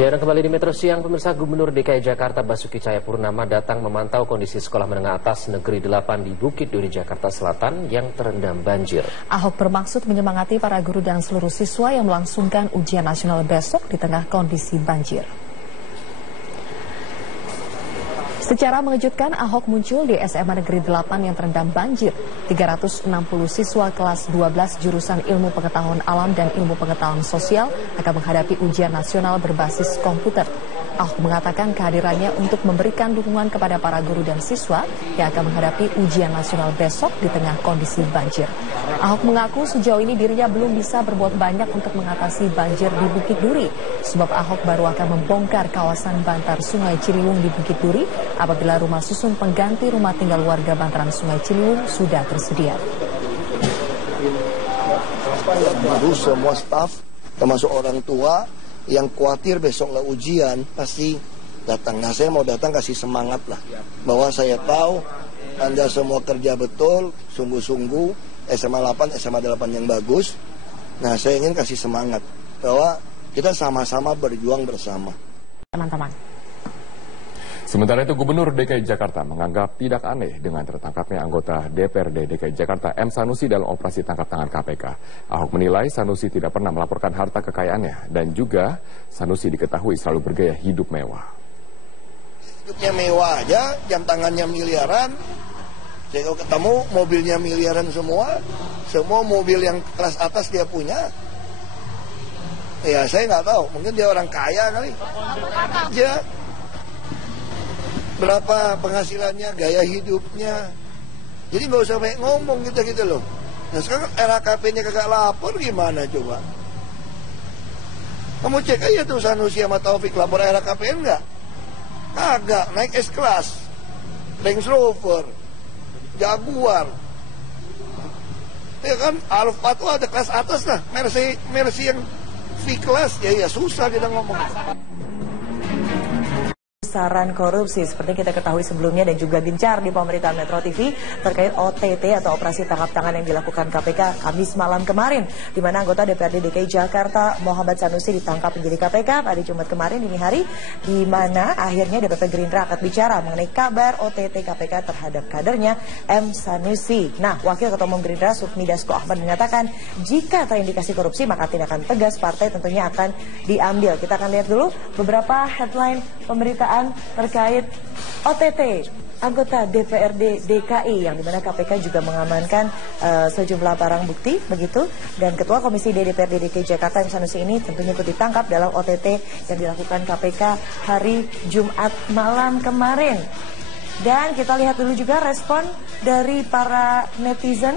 Ya, dan kembali di Metro Siang, pemirsa, Gubernur DKI Jakarta Basuki Cahayapurnama datang memantau kondisi sekolah menengah atas Negeri 8 di Bukit Duri, Jakarta Selatan yang terendam banjir. Ahok bermaksud menyemangati para guru dan seluruh siswa yang melangsungkan ujian nasional besok di tengah kondisi banjir. Secara mengejutkan, Ahok muncul di SMA Negeri 8 yang terendam banjir. 360 siswa kelas 12 jurusan Ilmu Pengetahuan Alam dan Ilmu Pengetahuan Sosial akan menghadapi ujian nasional berbasis komputer. Ahok mengatakan kehadirannya untuk memberikan dukungan kepada para guru dan siswa yang akan menghadapi ujian nasional besok di tengah kondisi banjir. Ahok mengaku sejauh ini dirinya belum bisa berbuat banyak untuk mengatasi banjir di Bukit Duri, sebab Ahok baru akan membongkar kawasan bantar Sungai Ciliwung di Bukit Duri apabila rumah susun pengganti rumah tinggal warga bantaran Sungai Ciliwung sudah tersedia. Baru semua staf, termasuk orang tua, yang khawatir besok nggak ujian pasti datang. Nah, saya mau datang kasih semangat lah, bahwa saya tahu Anda semua kerja betul, sungguh-sungguh, SMA 8 yang bagus. Nah, saya ingin kasih semangat bahwa kita sama-sama berjuang bersama. Teman-teman. Sementara itu, Gubernur DKI Jakarta menganggap tidak aneh dengan tertangkapnya anggota DPRD DKI Jakarta M. Sanusi dalam operasi tangkap tangan KPK. Ahok menilai Sanusi tidak pernah melaporkan harta kekayaannya dan juga Sanusi diketahui selalu bergaya hidup mewah. Hidupnya mewah aja, jam tangannya miliaran. Saya kalau ketemu mobilnya miliaran semua mobil yang kelas atas dia punya. Ya saya nggak tahu, mungkin dia orang kaya kali. Ya. Berapa penghasilannya, gaya hidupnya. Jadi nggak usah banyak ngomong gitu loh. Nah sekarang LHKP-nya kagak lapor gimana coba? Kamu cek aja tuh Sanusi sama Taufik lapor LHKPN nggak? Kagak, naik S-Class, Range Rover, Jaguar. Ya kan, Alfa tuh ada kelas atas lah, Mercy yang V-Class, ya susah kita ngomong. Saran korupsi seperti kita ketahui sebelumnya dan juga gencar di pemerintahan Metro TV terkait OTT atau operasi tangkap tangan yang dilakukan KPK Kamis malam kemarin, di mana anggota DPRD DKI Jakarta Muhammad Sanusi ditangkap penyidik KPK pada Jumat kemarin dini hari, di mana akhirnya DPP Gerindra angkat bicara mengenai kabar OTT KPK terhadap kadernya M. Sanusi. Nah, Wakil Ketua Umum Gerindra Sufmi Dasko Ahmad mengatakan jika terindikasi korupsi maka tindakan tegas partai tentunya akan diambil. Kita akan lihat dulu beberapa headline pemberitaan terkait OTT anggota DPRD DKI yang dimana KPK juga mengamankan sejumlah barang bukti begitu, dan Ketua Komisi D DPRD DKI Jakarta M. Sanusi ini tentunya ikut ditangkap dalam OTT yang dilakukan KPK hari Jumat malam kemarin. Dan kita lihat dulu juga respon dari para netizen.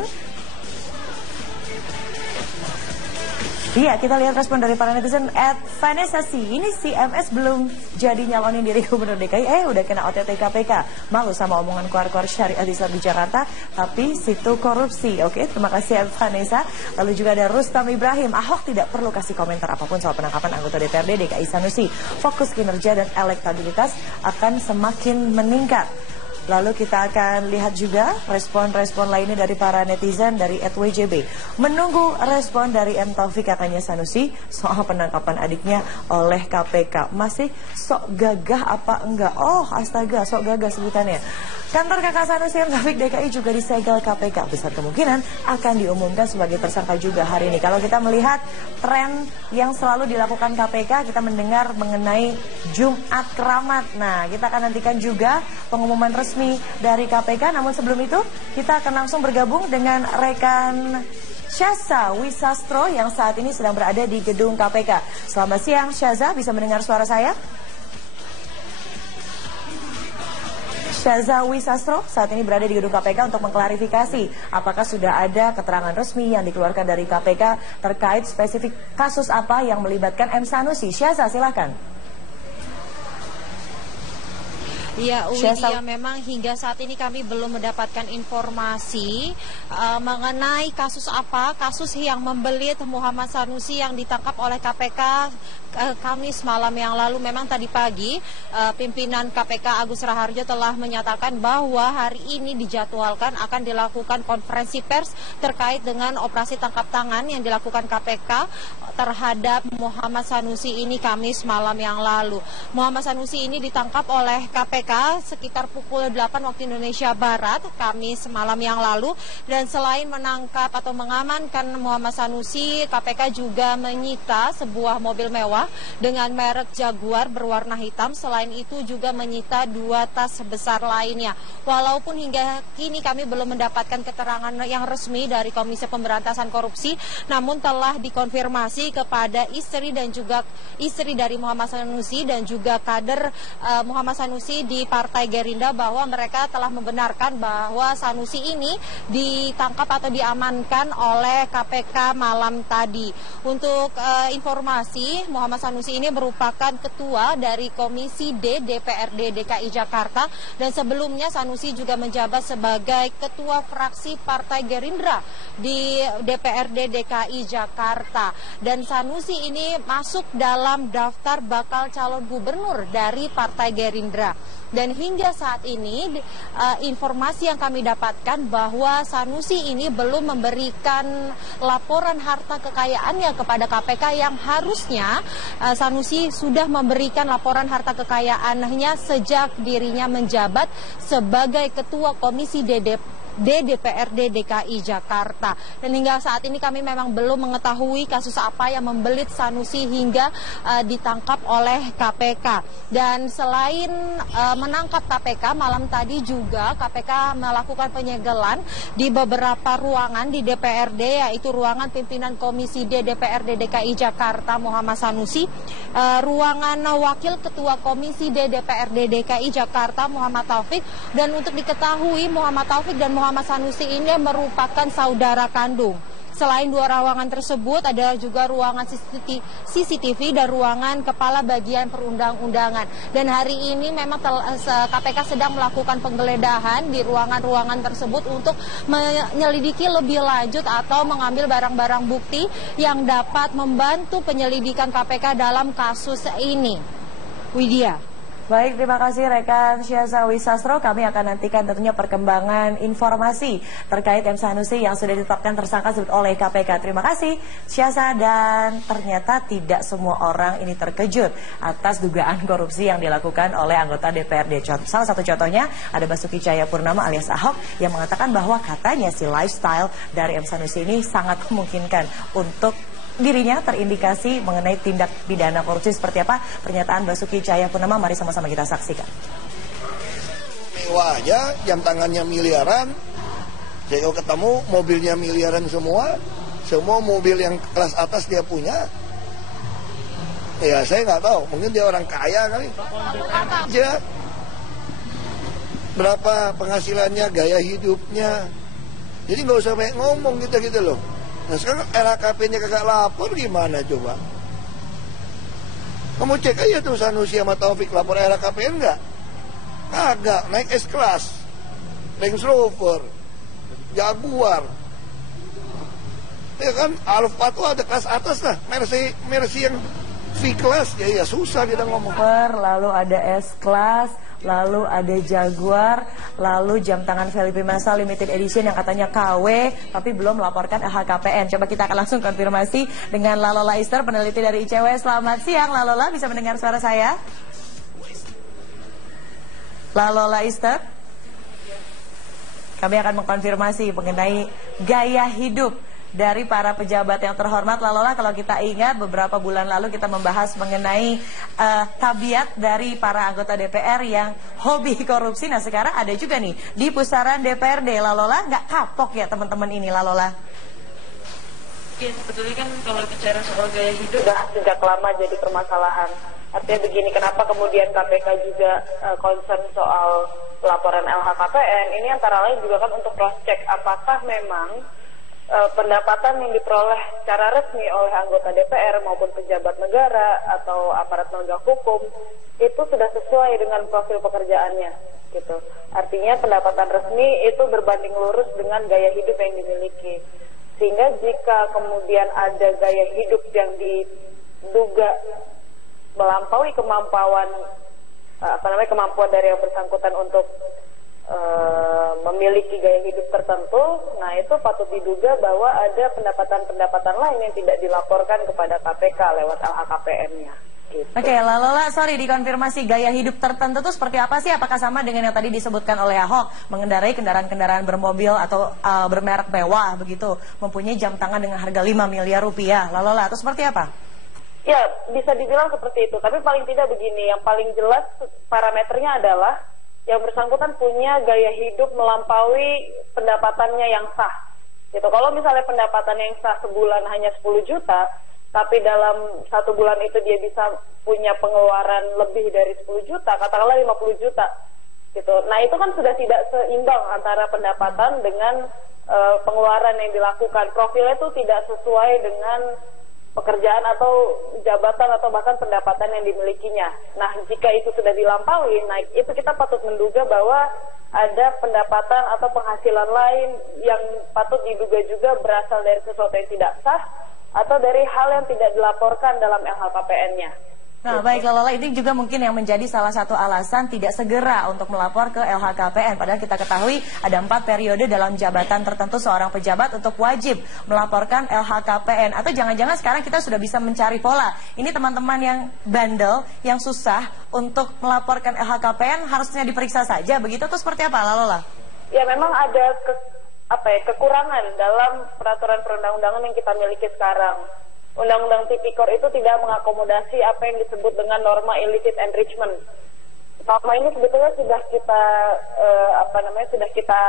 Iya, kita lihat respon dari para netizen. @Vanessasi, ini si MS belum jadi nyalonin diri Gubernur DKI, udah kena OTT KPK. Malu sama omongan keluar-keluar syariat Islam di Jakarta, tapi situ korupsi. Oke, terima kasih Vanessa. Lalu juga ada Rustam Ibrahim. Ahok tidak perlu kasih komentar apapun soal penangkapan anggota DPRD DKI Sanusi. Fokus kinerja dan elektabilitas akan semakin meningkat. Lalu kita akan lihat juga respon-respon lainnya dari para netizen dari @WJB. Menunggu respon dari M. Taufik kakaknya Sanusi soal penangkapan adiknya oleh KPK. Masih sok gagah apa enggak? Oh astaga, sok gagah sebutannya. Kantor kakak Sanusi M. Taufik DKI juga disegel KPK. Besar kemungkinan akan diumumkan sebagai tersangka juga hari ini. Kalau kita melihat tren yang selalu dilakukan KPK, kita mendengar mengenai Jumat Keramat. Nah, kita akan nantikan juga pengumuman resmi dari KPK. Namun sebelum itu, kita akan langsung bergabung dengan rekan Syaza Wisastro yang saat ini sedang berada di gedung KPK. Selamat siang Syaza, bisa mendengar suara saya? Syaza Wisastro saat ini berada di gedung KPK untuk mengklarifikasi apakah sudah ada keterangan resmi yang dikeluarkan dari KPK terkait spesifik kasus apa yang melibatkan M. Sanusi. Syaza, silakan. Ya, Widya, memang hingga saat ini kami belum mendapatkan informasi mengenai kasus apa, kasus yang membelit Muhammad Sanusi yang ditangkap oleh KPK Kamis malam yang lalu. Memang tadi pagi pimpinan KPK Agus Raharjo telah menyatakan bahwa hari ini dijadwalkan akan dilakukan konferensi pers terkait dengan operasi tangkap tangan yang dilakukan KPK terhadap Muhammad Sanusi ini Kamis malam yang lalu. Muhammad Sanusi ini ditangkap oleh KPK sekitar pukul 8 waktu Indonesia Barat Kamis malam yang lalu, dan selain menangkap atau mengamankan Muhammad Sanusi, KPK juga menyita sebuah mobil mewah dengan merek Jaguar berwarna hitam. Selain itu juga menyita 2 tas besar lainnya. Walaupun hingga kini kami belum mendapatkan keterangan yang resmi dari Komisi Pemberantasan Korupsi, namun telah dikonfirmasi kepada istri dan juga istri dari Muhammad Sanusi dan juga kader Muhammad Sanusi di Partai Gerindra bahwa mereka telah membenarkan bahwa Sanusi ini ditangkap atau diamankan oleh KPK malam tadi. Untuk informasi, Muhammad Sanusi ini merupakan ketua dari Komisi D DPRD DKI Jakarta, dan sebelumnya Sanusi juga menjabat sebagai ketua fraksi Partai Gerindra di DPRD DKI Jakarta. Dan Sanusi ini masuk dalam daftar bakal calon gubernur dari Partai Gerindra. Dan hingga saat ini informasi yang kami dapatkan bahwa Sanusi ini belum memberikan laporan harta kekayaannya kepada KPK yang harusnya Sanusi sudah memberikan laporan harta kekayaannya sejak dirinya menjabat sebagai Ketua Komisi DPRD DKI Jakarta. Dan hingga saat ini kami memang belum mengetahui kasus apa yang membelit Sanusi hingga ditangkap oleh KPK. Dan selain menangkap KPK, malam tadi juga KPK melakukan penyegelan di beberapa ruangan di DPRD, yaitu ruangan pimpinan Komisi D DPRD DKI Jakarta Muhammad Sanusi, ruangan wakil ketua Komisi D DPRD DKI Jakarta Muhammad Taufik. Dan untuk diketahui, Muhammad Taufik dan Muhammad Sanusi ini merupakan saudara kandung. Selain 2 ruangan tersebut, ada juga ruangan CCTV dan ruangan kepala bagian perundang-undangan. Dan hari ini memang KPK sedang melakukan penggeledahan di ruangan-ruangan tersebut untuk menyelidiki lebih lanjut atau mengambil barang-barang bukti yang dapat membantu penyelidikan KPK dalam kasus ini. Widya. Baik, terima kasih rekan Syaza Wisastro. Kami akan nantikan tentunya perkembangan informasi terkait M. Sanusi yang sudah ditetapkan tersangka oleh KPK. Terima kasih Syaza. Dan ternyata tidak semua orang ini terkejut atas dugaan korupsi yang dilakukan oleh anggota DPRD. Salah satu contohnya ada Basuki Cahayapurnama alias Ahok yang mengatakan bahwa katanya si lifestyle dari M. Sanusi ini sangat memungkinkan untuk dirinya terindikasi mengenai tindak pidana korupsi. Seperti apa pernyataan Basuki Cahayapurnama? Mari sama-sama kita saksikan. Mewah aja, jam tangannya miliaran. Saya kalau ketemu mobilnya miliaran semua mobil yang kelas atas dia punya. Ya saya nggak tahu, mungkin dia orang kaya kali. Ya, berapa penghasilannya, gaya hidupnya. Jadi nggak usah banyak ngomong gitu loh. Nah sekarang LHKP-nya kagak lapor, gimana coba? Kamu cek aja tuh Sanusi sama Taufik lapor LHKPN nggak? Kagak, naik S-Class, Range Rover, Jaguar. Ya kan, Alfa tuh ada kelas atas lah, Mercy yang V-Class, ya susah kita ngomong. Lalu ada S-Class, lalu ada Jaguar, lalu jam tangan Felipe Massa limited edition yang katanya KW tapi belum melaporkan LHKPN. Coba kita akan langsung konfirmasi dengan Lalola Ister, peneliti dari ICW. Selamat siang Lalola, bisa mendengar suara saya? Lalola Ister, kami akan mengkonfirmasi mengenai gaya hidup dari para pejabat yang terhormat. Lalola, kalau kita ingat beberapa bulan lalu kita membahas mengenai tabiat dari para anggota DPR yang hobi korupsi. Nah sekarang ada juga nih di pusaran DPRD. Lalola, nggak kapok ya teman-teman ini Lalola? Ya, sebetulnya kan kalau bicara soal gaya hidup sudah sejak lama jadi permasalahan. Artinya begini, kenapa kemudian KPK juga concern soal laporan LHKPN? Ini antara lain juga kan untuk cross check apakah memang pendapatan yang diperoleh secara resmi oleh anggota DPR maupun pejabat negara atau aparat penegak hukum itu sudah sesuai dengan dengan profil pekerjaannya gitu. Artinya pendapatan resmi itu berbanding lurus dengan gaya hidup yang dimiliki. Sehingga jika kemudian ada gaya hidup yang diduga melampaui kemampuan dari yang bersangkutan untuk memiliki gaya hidup tertentu, nah itu patut diduga bahwa ada pendapatan-pendapatan lain yang tidak dilaporkan kepada KPK lewat LHKPN-nya. Gitu. Oke, Lola, sorry, dikonfirmasi gaya hidup tertentu itu seperti apa sih? Apakah sama dengan yang tadi disebutkan oleh Ahok, mengendarai kendaraan-kendaraan bermobil atau bermerek mewah begitu, mempunyai jam tangan dengan harga 5 miliar rupiah, Lola, atau seperti apa? Ya, bisa dibilang seperti itu, tapi paling tidak begini, yang paling jelas parameternya adalah yang bersangkutan punya gaya hidup melampaui pendapatannya yang sah. Gitu. Kalau misalnya pendapatan yang sah sebulan hanya 10 juta, tapi dalam 1 bulan itu dia bisa punya pengeluaran lebih dari 10 juta, katakanlah 50 juta. Gitu. Nah itu kan sudah tidak seimbang antara pendapatan dengan pengeluaran yang dilakukan. Profilnya itu tidak sesuai dengan pekerjaan atau jabatan atau bahkan pendapatan yang dimilikinya. Nah, jika itu sudah dilampaui, nah itu kita patut menduga bahwa ada pendapatan atau penghasilan lain yang patut diduga juga berasal dari sesuatu yang tidak sah atau dari hal yang tidak dilaporkan dalam LHKPN-nya. Nah, baik Lola, ini juga mungkin yang menjadi salah satu alasan tidak segera untuk melapor ke LHKPN. Padahal kita ketahui ada 4 periode dalam jabatan tertentu seorang pejabat untuk wajib melaporkan LHKPN. Atau jangan-jangan sekarang kita sudah bisa mencari pola. Ini teman-teman yang bandel, yang susah untuk melaporkan LHKPN harusnya diperiksa saja. Begitu tuh seperti apa, Lola? Ya, memang ada kekurangan dalam peraturan perundang-undangan yang kita miliki sekarang. Undang-undang Tipikor itu tidak mengakomodasi apa yang disebut dengan norma illicit enrichment. Norma ini sebetulnya sudah kita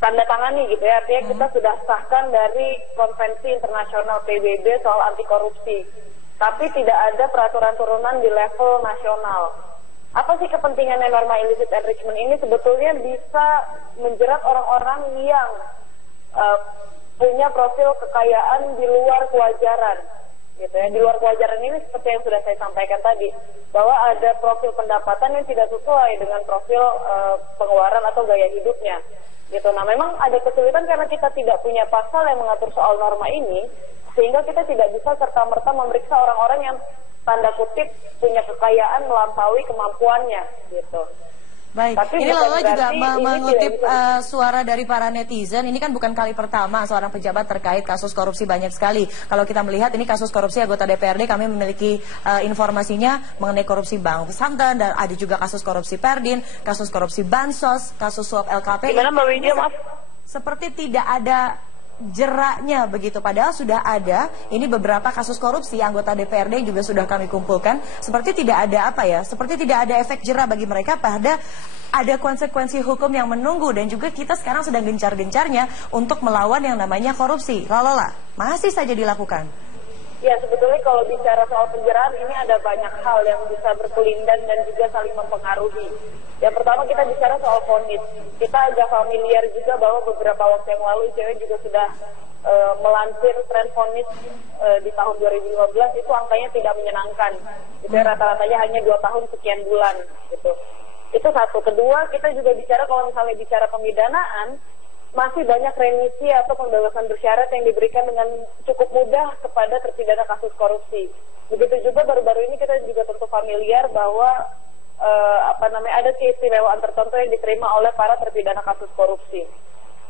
tanda tangani gitu ya. Artinya kita sudah sahkan dari Konvensi Internasional PBB soal anti korupsi. Tapi tidak ada peraturan turunan di level nasional. Apa sih kepentingannya norma illicit enrichment ini? Sebetulnya bisa menjerat orang-orang yang punya profil kekayaan di luar kewajaran, gitu ya. Di luar kewajaran ini seperti yang sudah saya sampaikan tadi, bahwa ada profil pendapatan yang tidak sesuai dengan profil pengeluaran atau gaya hidupnya, gitu. Nah, memang ada kesulitan karena kita tidak punya pasal yang mengatur soal norma ini, sehingga kita tidak bisa serta-merta memeriksa orang-orang yang tanda kutip punya kekayaan melampaui kemampuannya, gitu. Baik, tapi ini Lola juga mengutip suara dari para netizen. Ini kan bukan kali pertama seorang pejabat terkait kasus korupsi, banyak sekali. Kalau kita melihat ini kasus korupsi anggota DPRD, kami memiliki informasinya mengenai korupsi Bank Santan, dan ada juga kasus korupsi Perdin, kasus korupsi Bansos, kasus suap LKP. Gimana Mbak Widya, maaf? Seperti tidak ada jeraknya begitu, padahal sudah ada ini beberapa kasus korupsi anggota DPRD juga sudah kami kumpulkan, seperti tidak ada seperti tidak ada efek jera bagi mereka, pada ada konsekuensi hukum yang menunggu, dan juga kita sekarang sedang gencar-gencarnya untuk melawan yang namanya korupsi. Lola, masih saja dilakukan. Ya, sebetulnya kalau bicara soal penjeraan ini ada banyak hal yang bisa berkelindan dan juga saling mempengaruhi. Yang pertama kita bicara soal vonis. Kita agak familiar juga bahwa beberapa waktu yang lalu ICW juga sudah melansir tren vonis di tahun 2015 itu angkanya tidak menyenangkan. Itu rata-ratanya hanya 2 tahun sekian bulan gitu. Itu satu. Kedua, kita juga bicara kalau misalnya bicara pemidanaan, masih banyak remisi atau pembebasan bersyarat yang diberikan dengan cukup mudah kepada terpidana kasus korupsi. Begitu juga baru-baru ini kita juga tentu familiar bahwa ada keistimewaan tertentu yang diterima oleh para terpidana kasus korupsi.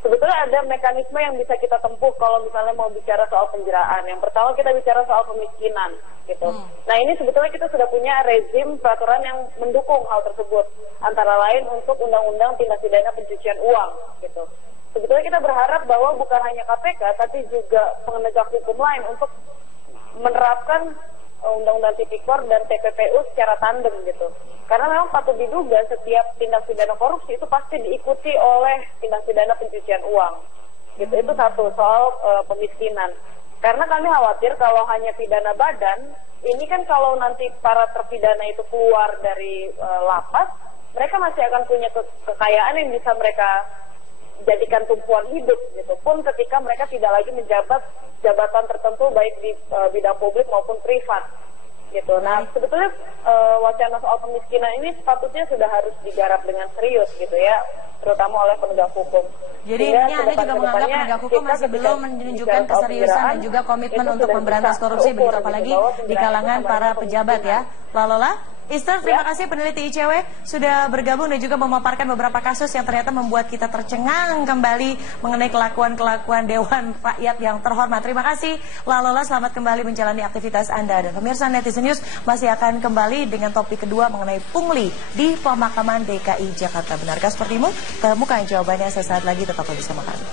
Sebetulnya ada mekanisme yang bisa kita tempuh kalau misalnya mau bicara soal penjeraan. Yang pertama kita bicara soal pemiskinan, gitu. Nah, ini sebetulnya kita sudah punya rezim peraturan yang mendukung hal tersebut. Antara lain untuk undang-undang tindak pidana pencucian uang, gitu. Sebetulnya kita berharap bahwa bukan hanya KPK, tapi juga penegak hukum lain untuk menerapkan Undang-Undang Tipikor dan TPPU secara tandem gitu. Karena memang patut diduga setiap tindak pidana korupsi itu pasti diikuti oleh tindak pidana pencucian uang. Gitu. Itu satu, soal pemiskinan. Karena kami khawatir kalau hanya pidana badan, ini kan kalau nanti para terpidana itu keluar dari lapas, mereka masih akan punya kekayaan yang bisa mereka jadikan tumpuan hidup gitu, pun ketika mereka tidak lagi menjabat jabatan tertentu baik di bidang publik maupun privat gitu. Nah, sebetulnya wacana soal kemiskinan ini sepatutnya sudah harus digarap dengan serius gitu ya, terutama oleh penegak hukum. Jadi ini Anda juga menganggap penegak hukum masih belum menunjukkan keseriusan dan juga komitmen untuk memberantas korupsi, begitu apalagi di kalangan para pejabat ya. Lalola? Easter, terima kasih peneliti ICW sudah bergabung dan juga memaparkan beberapa kasus yang ternyata membuat kita tercengang kembali mengenai kelakuan-kelakuan Dewan Rakyat yang terhormat. Terima kasih Lalola, selamat kembali menjalani aktivitas Anda. Dan pemirsa Netizen News masih akan kembali dengan topik kedua mengenai pungli di Pemakaman DKI Jakarta. Benarkah sepertimu? Temukan jawabannya sesaat lagi, tetaplah bersama kami.